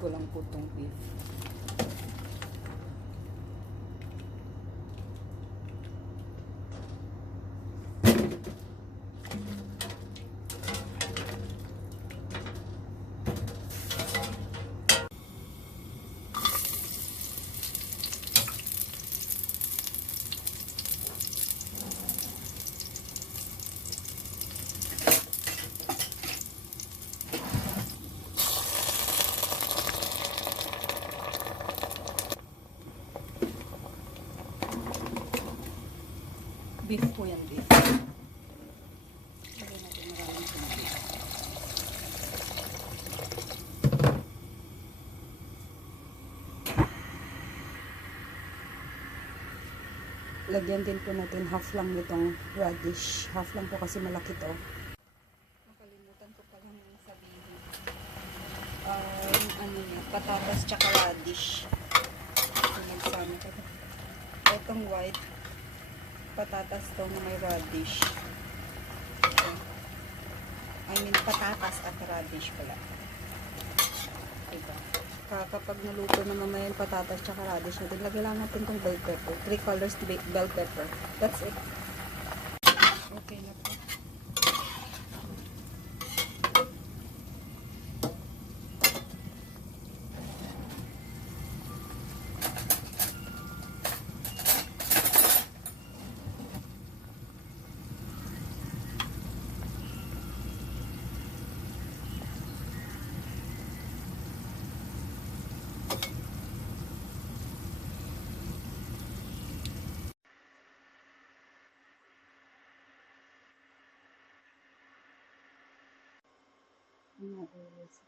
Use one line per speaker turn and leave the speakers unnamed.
ko lang po itong beef. Beef po yan, beef. Lagyan din po natin half lang nitong radish. Half lang po kasi malaki to. Nakalimutan ko pa lang sabihin. Um, ano niya, patatas tsaka radish. Pinagsama ko. Itong white, patatas tong may radish. I mean, patatas at radish pala. Diba? Ka- Kapag naluto na mamaya yung patatas tsaka radish natin, lagyan lang natin tong bell pepper. Three colors bell pepper. That's it. 你哪个位置